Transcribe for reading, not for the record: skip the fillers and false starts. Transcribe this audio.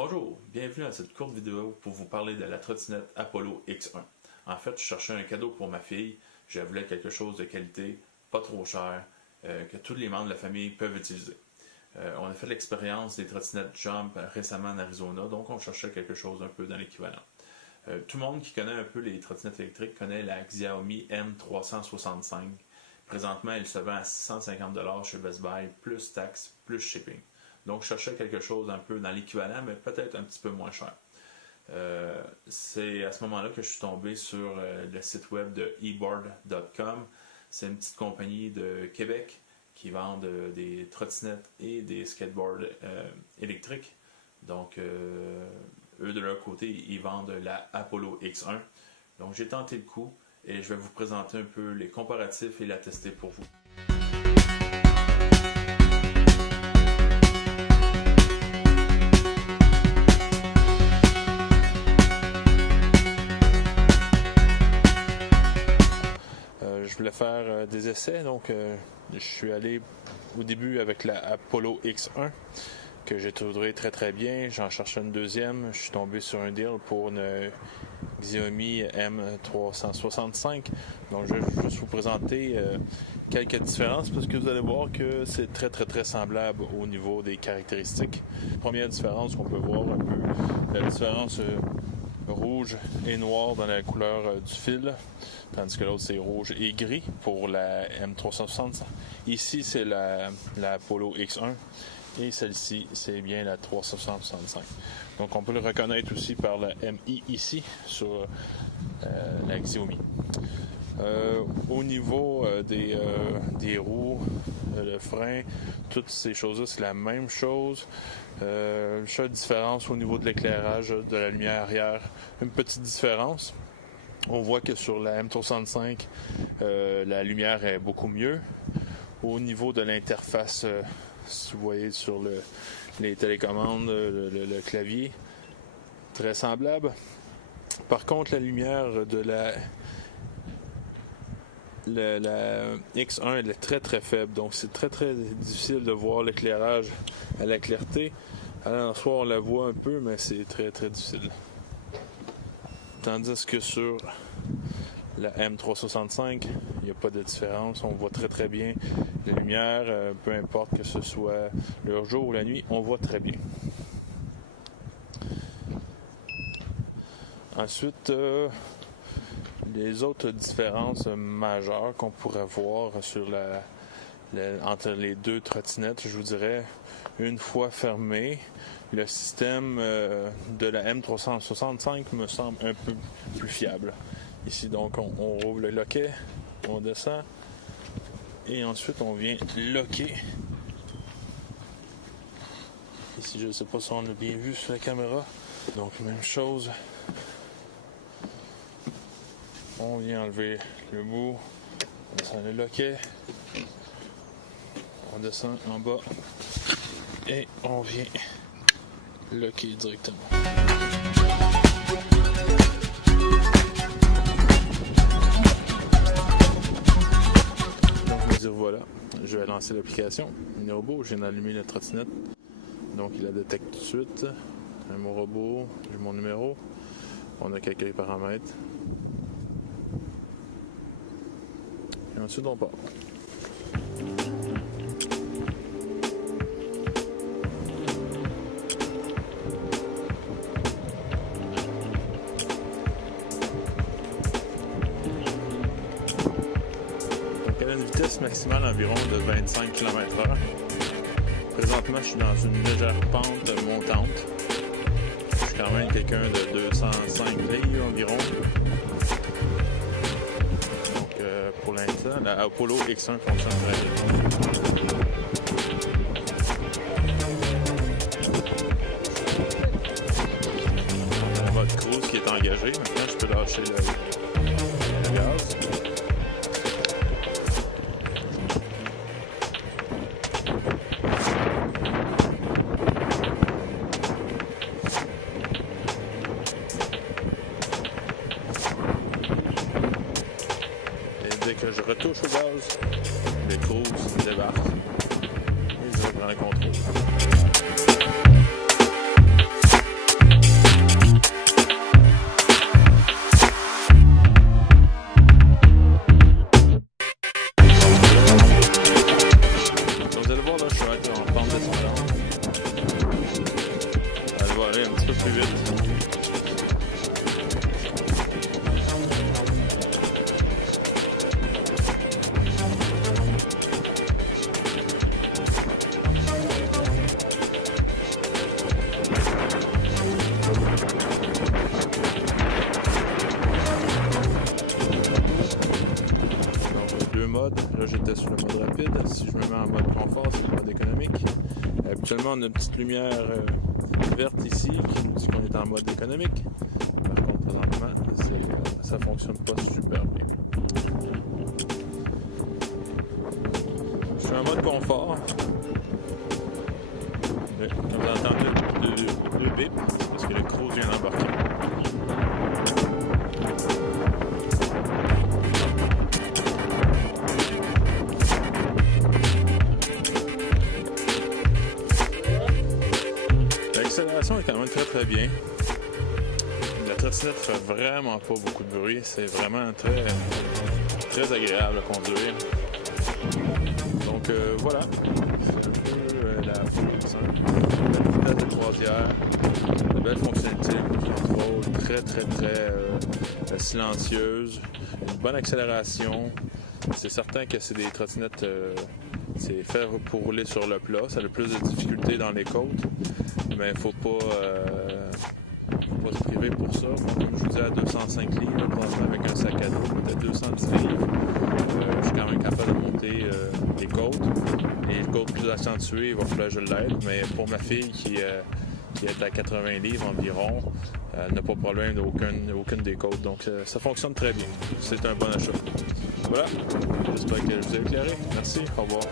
Bonjour, bienvenue à cette courte vidéo pour vous parler de la trottinette Apollo X1. En fait, je cherchais un cadeau pour ma fille, je voulais quelque chose de qualité, pas trop cher, que tous les membres de la famille peuvent utiliser. On a fait l'expérience des trottinettes Jump récemment en Arizona, donc on cherchait quelque chose un peu dans l'équivalent. Tout le monde qui connaît un peu les trottinettes électriques connaît la Xiaomi M365. Présentement, elle se vend à 650$ chez Best Buy, plus taxes, plus shipping. Donc, je cherchais quelque chose un peu dans l'équivalent, mais peut-être un petit peu moins cher. C'est à ce moment-là que je suis tombé sur le site web de eBoard.com. C'est une petite compagnie de Québec qui vend des trottinettes et des skateboards électriques. Donc, eux, de leur côté, ils vendent la Apollo X1. Donc, j'ai tenté le coup et je vais vous présenter un peu les comparatifs et la tester pour vous. Je voulais faire des essais, donc je suis allé au début avec la Apollo X1 que j'ai trouvé très bien. J'en cherchais une deuxième, je suis tombé sur un deal pour une Xiaomi M365. Donc je vais juste vous présenter quelques différences parce que vous allez voir que c'est très semblable au niveau des caractéristiques. Première différence qu'on peut voir un peu, la différence rouge et noir dans la couleur du fil, tandis que l'autre c'est rouge et gris pour la M365. Ici c'est la Apollo X1 et celle-ci c'est bien la 365. Donc on peut le reconnaître aussi par la MI ici sur la Xiaomi. Au niveau des roues, le frein, toutes ces choses-là, c'est la même chose. Seule différence au niveau de l'éclairage de la lumière arrière, une petite différence. On voit que sur la M365, la lumière est beaucoup mieux. Au niveau de l'interface, si vous voyez sur les télécommandes, le clavier, très semblable. Par contre, la lumière de la X1 elle est très faible, donc c'est très difficile de voir l'éclairage à la clarté. Alors, en soi, on la voit un peu, mais c'est très difficile. Tandis que sur la M365, il n'y a pas de différence. On voit très bien la lumière, peu importe que ce soit le jour ou la nuit, on voit très bien. Ensuite, les autres différences majeures qu'on pourrait voir sur entre les deux trottinettes, je vous dirais, une fois fermé, le système de la M365 me semble un peu plus fiable. Ici, donc, on rouvre le loquet, on descend, et ensuite on vient loquer. Ici, je ne sais pas si on l'a bien vu sur la caméra. Donc, même chose. On vient enlever le bout, on descend le loquet, on descend en bas et on vient loquer directement. Donc, me dire voilà, je vais lancer l'application. Le robot, je viens d'allumer la trottinette, donc il la détecte tout de suite. Mon robot, j'ai mon numéro, on a quelques paramètres. Et ensuite, on part. Donc, elle a une vitesse maximale environ de 25 km/h. Présentement, je suis dans une légère pente montante. Je suis quand même quelqu'un de 205 livres environ. Pour l'instant, la Apollo X1 fonctionne très bien. On a le mode cruise qui est engagé. Maintenant, je peux lâcher le gaz. Dès que je retouche au gaz, le cruise débarque et je reprends le contrôle. aller un petit peu plus vite. Là, j'étais sur le mode rapide. Si je me mets en mode confort, c'est le mode économique. Habituellement, on a une petite lumière verte ici qui nous dit qu'on est en mode économique. Par contre, présentement, ça fonctionne pas super bien. Je suis en mode confort. Comme vous entendez, le bip, c'est parce que le cruise vient d'embarquer. L'accélération est quand même très très bien. La trottinette fait vraiment pas beaucoup de bruit. C'est vraiment très, très agréable à conduire. Donc voilà, c'est un peu la Polo X1. Belle vitesse de croisière, de belles fonctionnalités de contrôle, très très très silencieuse, une bonne accélération. C'est certain que c'est des trottinettes, c'est fait pour rouler sur le plat. Ça a le plus de difficultés dans les côtes, mais il ne faut pas se priver pour ça. Moi, comme je vous dis, à 205 livres, avec un sac à dos, peut-être 210 livres, je suis quand même capable de monter les côtes. Les côtes plus accentuées, il va falloir que je l'aide, mais pour ma fille qui est à 80 livres environ, elle n'a pas de problème d'aucune des côtes. Donc ça fonctionne très bien. C'est un bon achat. Voilà, j'espère que je vous ai éclairé. Merci, au revoir.